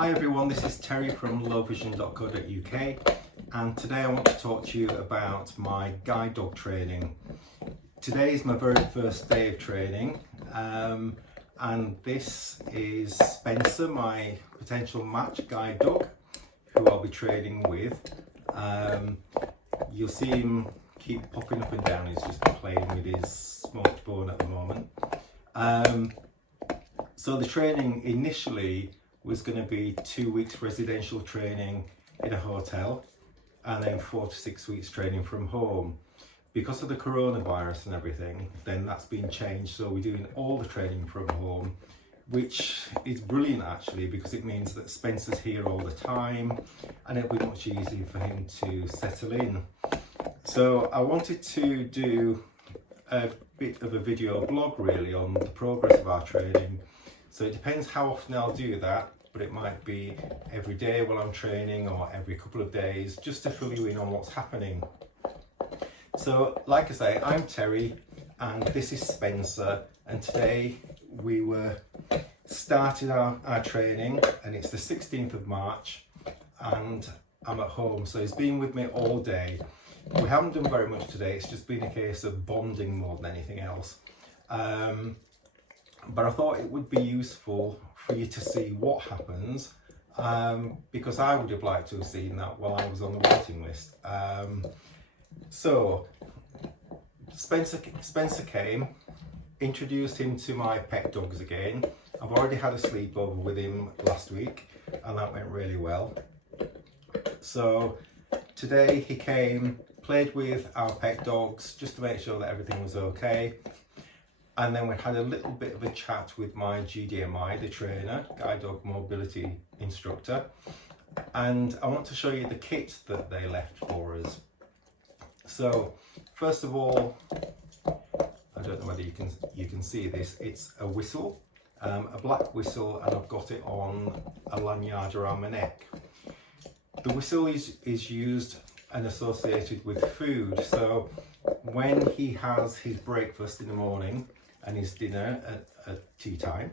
Hi everyone, this is Terry from lowvision.co.uk and today I want to talk to you about my guide dog training. Today is my very first day of training and this is Spencer, my potential match guide dog who I'll be training with. You'll see him keep popping up and down, he's just playing with his smoked bone at the moment. So the training initially was going to be 2 weeks residential training in a hotel and then 4 to 6 weeks training from home. Because of the coronavirus and everything, then that's been changed, so we're doing all the training from home, which is brilliant actually, because it means that Spencer's here all the time and it'll be much easier for him to settle in. So I wanted to do a bit of a video blog really on the progress of our training. So it depends how often I'll do that, but it might be every day while I'm training or every couple of days, just to fill you in on what's happening. So like I say, I'm Terry and this is Spencer, and today we were starting our training and it's the 16th of March and I'm at home, so he's been with me all day. We haven't done very much today, it's just been a case of bonding more than anything else. But I thought it would be useful for you to see what happens, because I would have liked to have seen that while I was on the waiting list. So Spencer came, introduced him to my pet dogs again. I've already had a sleepover with him last week and that went really well. So today he came, played with our pet dogs just to make sure that everything was okay. And then we had a little bit of a chat with my GDMI, the trainer, guide dog mobility instructor. And I want to show you the kit that they left for us. So first of all, I don't know whether you can see this, it's a whistle, a black whistle, and I've got it on a lanyard around my neck. The whistle is used and associated with food. So when he has his breakfast in the morning and his dinner at tea time,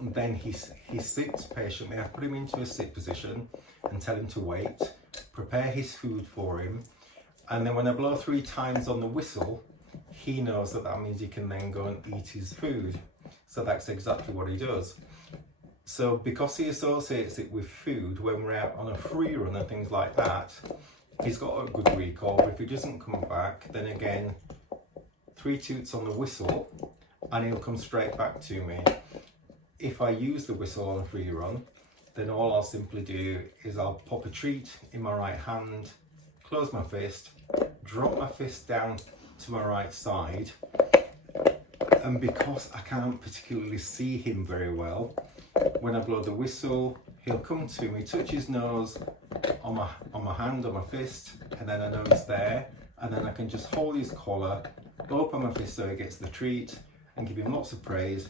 then he sits patiently. I put him into a sit position and tell him to wait, prepare his food for him, and then when I blow 3 times on the whistle, he knows that means he can then go and eat his food. So that's exactly what he does. So because he associates it with food, when we're out on a free run and things like that, he's got a good recall. If he doesn't come back, then again 3 toots on the whistle and he'll come straight back to me. If I use the whistle on a free run, then all I'll simply do is I'll pop a treat in my right hand, close my fist, drop my fist down to my right side, and because I can't particularly see him very well, when I blow the whistle, he'll come to me, touch his nose on my hand, on my fist, and then I know he's there, and then I can just hold his collar, open my fist so he gets the treat, and give him lots of praise,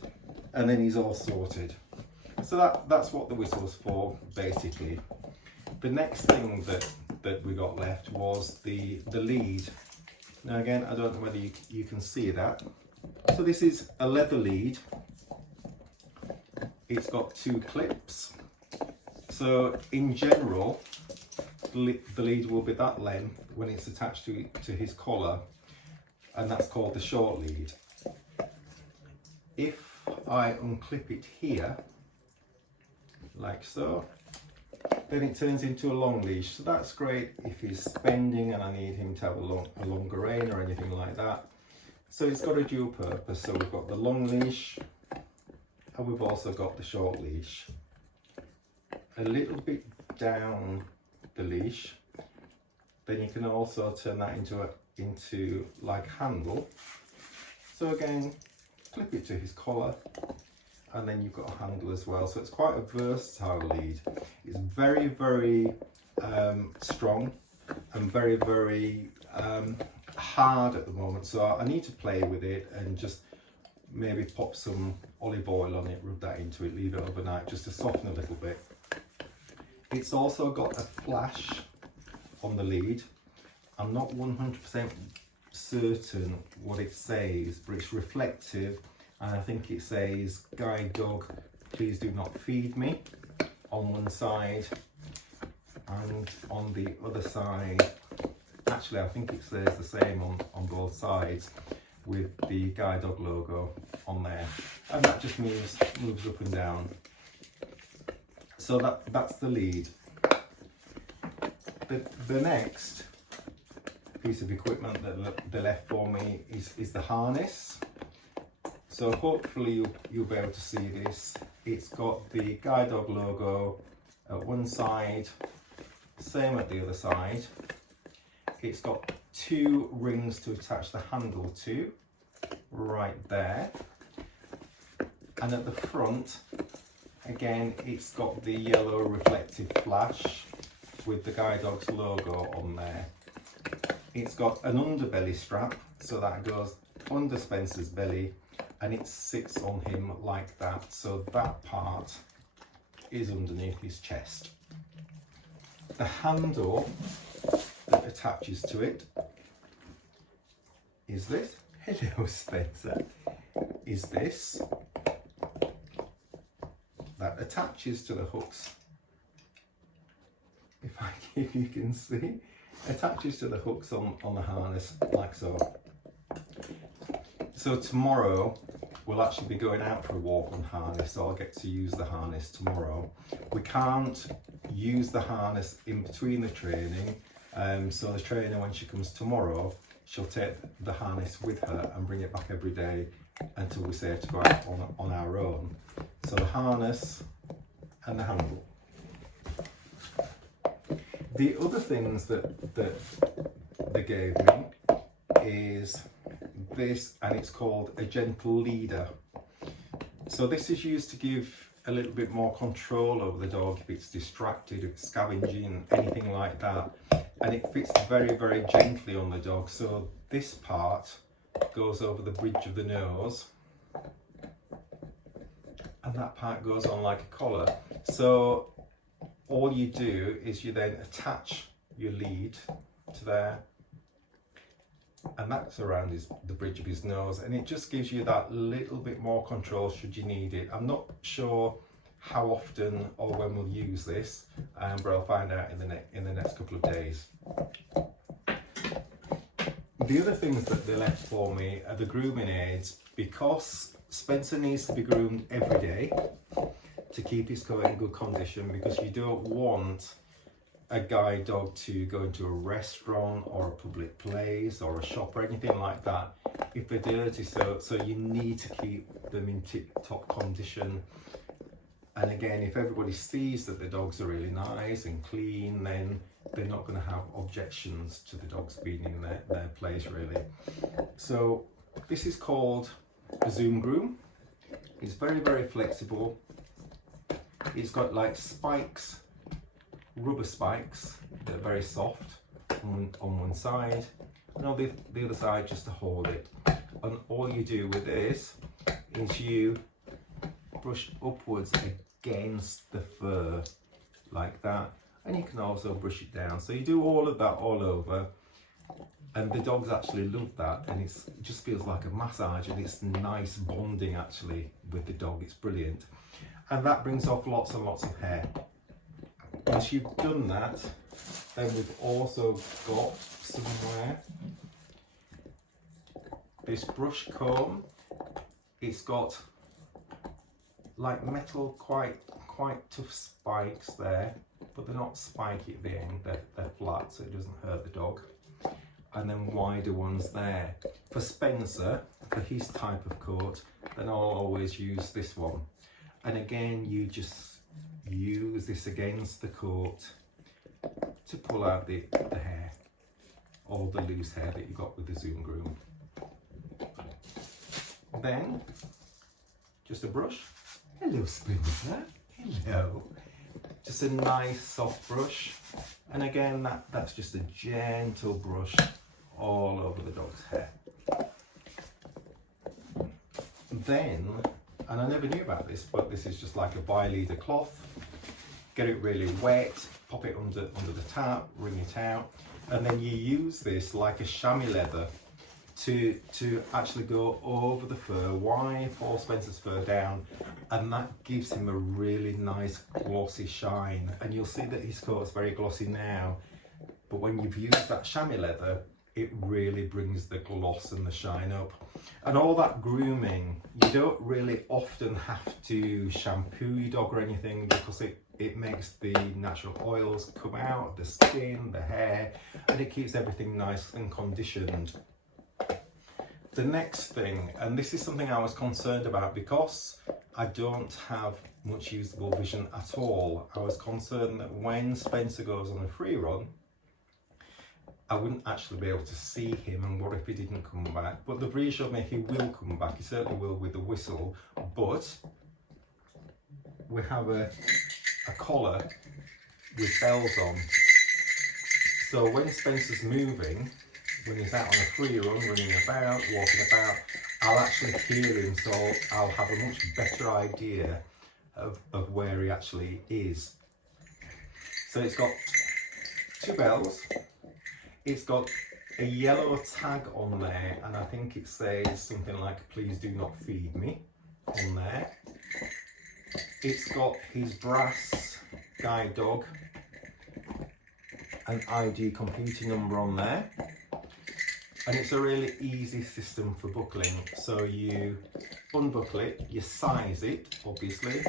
and then he's all sorted. So that's what the whistle's for, basically. The next thing that we got left was the lead. Now again, I don't know whether you can see that. So this is a leather lead. It's got 2 clips. So in general, the lead will be that length when it's attached to his collar, and that's called the short lead. If I unclip it here, like so, then it turns into a long leash. So that's great if he's spending and I need him to have a longer rein or anything like that. So it's got a dual purpose. So we've got the long leash and we've also got the short leash. A little bit down the leash, then you can also turn that into like handle. So again, clip it to his collar and then you've got a handle as well. So it's quite a versatile lead. It's very, very strong and very, very hard at the moment. So I need to play with it and just maybe pop some olive oil on it, rub that into it, leave it overnight just to soften a little bit. It's also got a flash on the lead. I'm not 100% certain what it says, but it's reflective and I think it says, "Guide dog, please do not feed me." on one side, and on the other side, actually I think it says the same on both sides, with the guide dog logo on there, and that just moves up and down. So that's the lead. The next piece of equipment that they left for me is the harness. So hopefully you'll be able to see this. It's got the guide dog logo at one side, same at the other side. It's got 2 rings to attach the handle to, right there. And at the front, again, it's got the yellow reflective flash with the guide dog's logo on there. It's got an underbelly strap, so that goes under Spencer's belly, and it sits on him like that, so that part is underneath his chest. The handle that attaches to it is this. Hello, Spencer. Is this that attaches to the hooks. If you can see, attaches to the hooks on the harness like so. So tomorrow we'll actually be going out for a walk on harness, so I'll get to use the harness tomorrow. We can't use the harness in between the training, so the trainer, when she comes tomorrow, she'll take the harness with her and bring it back every day until we say to go out on our own. So the harness and the handle. The other things that they gave me is this, and it's called a gentle leader. So this is used to give a little bit more control over the dog if it's distracted, if it's scavenging, anything like that. And it fits very, very gently on the dog. So this part goes over the bridge of the nose, and that part goes on like a collar. So all you do is you then attach your lead to there, and that's around the bridge of his nose, and it just gives you that little bit more control should you need it. I'm not sure how often or when we'll use this, but I'll find out in the next couple of days. The other things that they left for me are the grooming aids, because Spencer needs to be groomed every day to keep his coat in good condition, because you don't want a guide dog to go into a restaurant or a public place or a shop or anything like that if they're dirty. So you need to keep them in tip-top condition. And again, if everybody sees that the dogs are really nice and clean, then they're not going to have objections to the dogs being in their place, really. So this is called a Zoom Broom. It's very, very flexible. It's got like spikes, rubber spikes that are very soft on one side, and on the other side just to hold it. And all you do with this is you brush upwards against the fur like that, and you can also brush it down. So you do all of that all over, and the dogs actually love that, and it just feels like a massage, and it's nice bonding actually with the dog. It's brilliant, and that brings off lots and lots of hair. Once you've done that, then we've also got somewhere this brush comb. It's got like metal, quite tough spikes there, but they're not spiky at the end, they're flat, so it doesn't hurt the dog. And then wider ones there. For Spencer, for his type of coat, then I'll always use this one. And again, you just use this against the coat to pull out the hair, or the loose hair that you got with the Zoom Broom. Then, just a brush. Hello, Spencer. Hello. Just a nice soft brush, and again that's just a gentle brush all over the dog's hair. Then, and I never knew about this, but this is just like a bi-leader cloth. Get it really wet, pop it under the tap, wring it out, and then you use this like a chamois leather to actually go over the fur, wipe all Spencer's fur down, and that gives him a really nice glossy shine. And you'll see that his coat's very glossy now, but when you've used that chamois leather, it really brings the gloss and the shine up. And all that grooming, you don't really often have to shampoo your dog or anything, because it makes the natural oils come out of the skin, the hair, and it keeps everything nice and conditioned. The next thing, and this is something I was concerned about because I don't have much usable vision at all, I was concerned that when Spencer goes on a free run, I wouldn't actually be able to see him, and what if he didn't come back? But they've reassured me he will come back, he certainly will with the whistle, but we have a collar with bells on. So when Spencer's moving, when he's out on a free run, running about, walking about, I'll actually hear him, so I'll have a much better idea of where he actually is. So it's got 2 bells. It's got a yellow tag on there, and I think it says something like "Please do not feed me" on there. It's got his brass guide dog and ID computer number on there, and it's a really easy system for buckling. So you unbuckle it, you size it obviously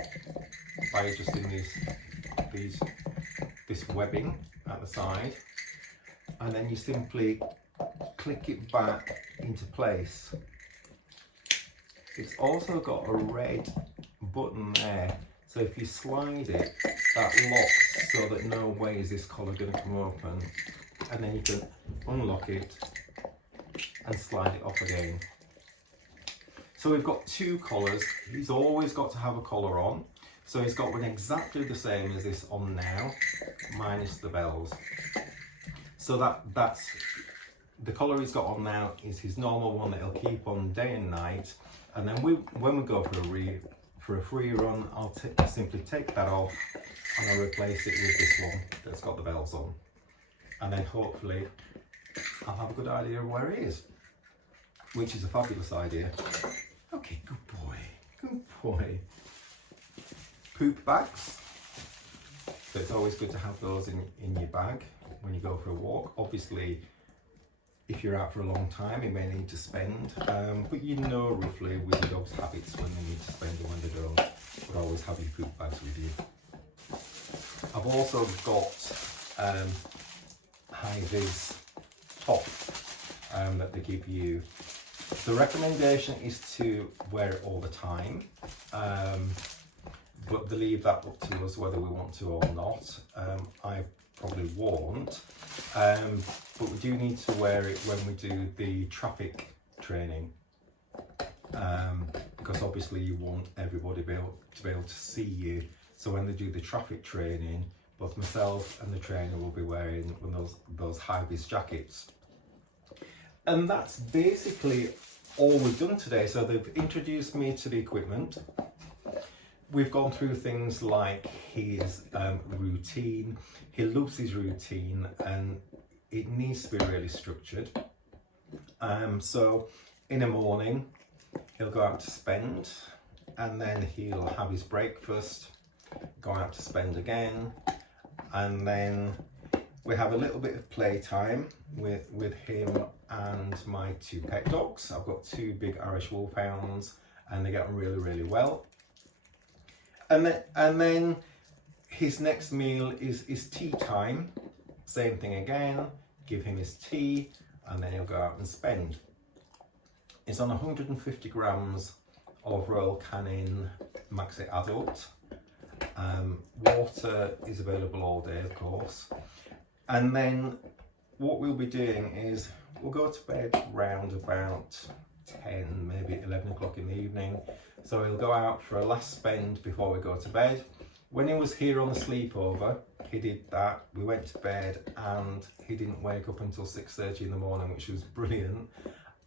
by adjusting this webbing at the side, and then you simply click it back into place. It's also got a red button there, so if you slide it, that locks so that no way is this collar going to come open, and then you can unlock it and slide it off again. So we've got 2 collars. He's always got to have a collar on, so he's got one exactly the same as this on now, minus the bells. So that's the collar he's got on now is his normal one that he'll keep on day and night, and then when we go for a free run, I'll simply take that off and I'll replace it with this one that's got the bells on, and then hopefully I'll have a good idea of where he is, which is a fabulous idea. Okay, good boy, good boy. Poop bags. So it's always good to have those in your bag when you go for a walk. Obviously, if you're out for a long time, you may need to spend, but you know roughly with your dog's habits when they need to spend and when they don't. But always have your poop bags with you. I've also got high-vis top that they give you. The recommendation is to wear it all the time, but they leave that up to us whether we want to or not. I probably won't, but we do need to wear it when we do the traffic training, because obviously you want everybody to be able to see you. So when they do the traffic training, both myself and the trainer will be wearing those high-vis jackets. And that's basically all we've done today. So they've introduced me to the equipment. We've gone through things like his routine. He loves his routine and it needs to be really structured. So in the morning, he'll go out to spend, and then he'll have his breakfast, go out to spend again, and then we have a little bit of playtime with him and my 2 pet dogs. I've got 2 big Irish Wolfhounds and they get on really, really well. And then his next meal is tea time. Same thing again, give him his tea, and then he'll go out and spend. It's on 150 grams of Royal Canin Maxi Adult. Water is available all day, of course. And then what we'll be doing is we'll go to bed round about 10, maybe 11 o'clock in the evening. So he'll go out for a last spend before we go to bed. When he was here on the sleepover, he did that. We went to bed and he didn't wake up until 6:30 in the morning, which was brilliant.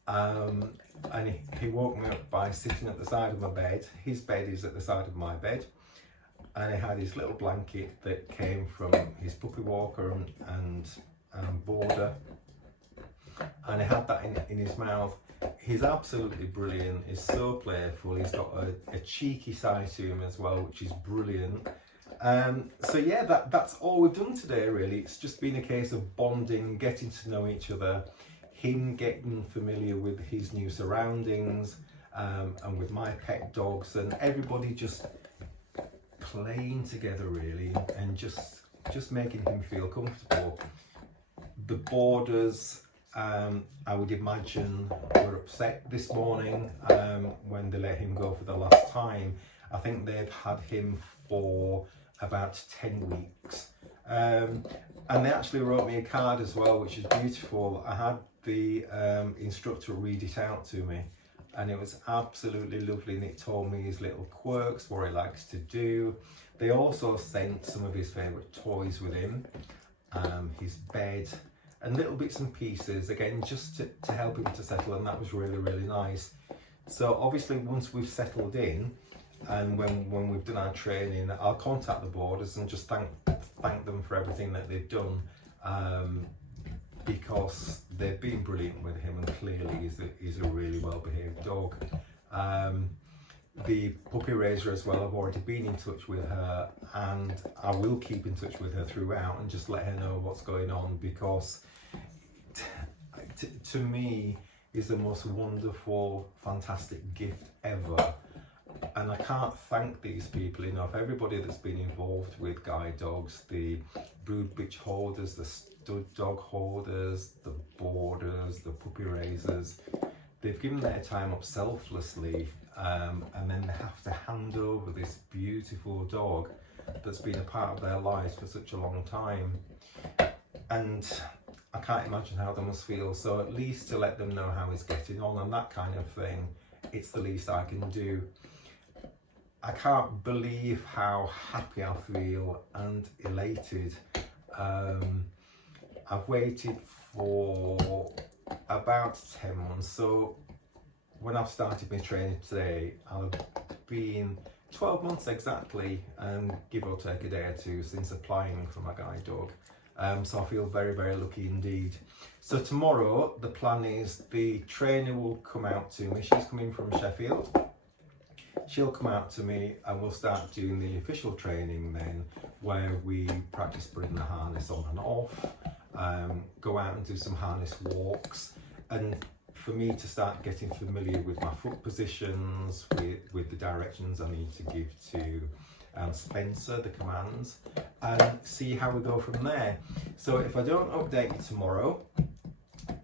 And he woke me up by sitting at the side of my bed. His bed is at the side of my bed. And he had his little blanket that came from his puppy walker and border. and he had that in his mouth. He's absolutely brilliant. He's so playful. He's got a cheeky side to him as well, which is brilliant. So yeah, that's all we've done today really. It's just been a case of bonding, getting to know each other, him getting familiar with his new surroundings, and with my pet dogs, and everybody just playing together really, and just making him feel comfortable. The boarders, I would imagine, were upset this morning when they let him go for the last time. I think they've had him for about 10 weeks. And they actually wrote me a card as well, which is beautiful. I had the instructor read it out to me, and it was absolutely lovely, and it told me his little quirks, what he likes to do. They also sent some of his favourite toys with him, his bed, and little bits and pieces, again, just to help him to settle, and that was really, really nice. So obviously once we've settled in, and when we've done our training, I'll contact the boarders and just thank them for everything that they've done, because they've been brilliant with him, and clearly he's a really well behaved dog. The puppy raiser as well, I've already been in touch with her, and I will keep in touch with her throughout and just let her know what's going on, because to me is the most wonderful, fantastic gift ever. And I can't thank these people enough, everybody that's been involved with guide dogs, the brood bitch holders, the stud dog holders, the boarders, the puppy raisers. They've given their time up selflessly, and then they have to hand over this beautiful dog that's been a part of their lives for such a long time. And I can't imagine how they must feel, so at least to let them know how he's getting on and that kind of thing, it's the least I can do. I can't believe how happy I feel and elated. I've waited for about 10 months, so when I've started my training today, I've been 12 months exactly, give or take a day or two, since applying for my guide dog. So I feel very, very lucky indeed. So tomorrow the plan is the trainer will come out to me. She's coming from Sheffield. She'll come out to me and we'll start doing the official training then, where we practice putting the harness on and off, go out and do some harness walks, and for me to start getting familiar with my foot positions, with the directions I need to give to Spencer, the commands, and see how we go from there. So if I don't update you tomorrow,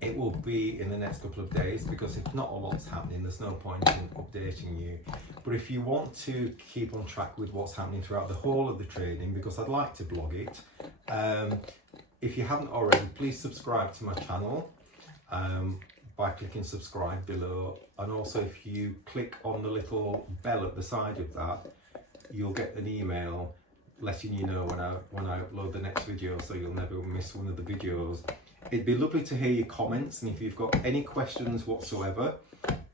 it will be in the next couple of days, because if not a lot's happening, there's no point in updating you. But if you want to keep on track with what's happening throughout the whole of the training, because I'd like to blog it, if you haven't already, please subscribe to my channel by clicking subscribe below, and also if you click on the little bell at the side of that, you'll get an email letting you know when I upload the next video, so you'll never miss one of the videos. It'd be lovely to hear your comments, and if you've got any questions whatsoever,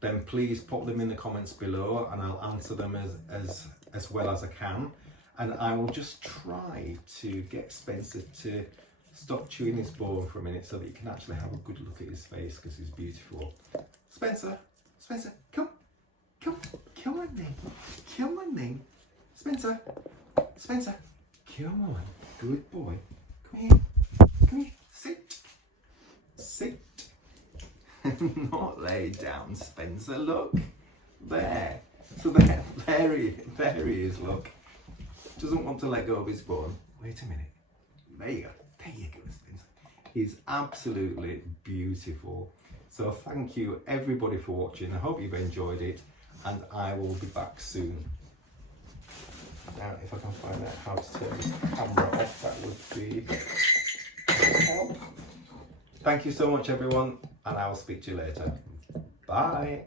then please put them in the comments below and I'll answer them as well as I can. And I will just try to get Spencer to stop chewing his bone for a minute so that you can actually have a good look at his face, because he's beautiful. Spencer, come on then, Spencer, come on, good boy, come here, sit, not lay down, Spencer, look, there, so there he is, look, doesn't want to let go of his bone. Wait a minute, there you go, Spencer. He's absolutely beautiful. So thank you everybody for watching. I hope you've enjoyed it, and I will be back soon. Now if I can find out how to turn this camera off, that would be help. Thank you so much everyone, and I will speak to you later. Bye.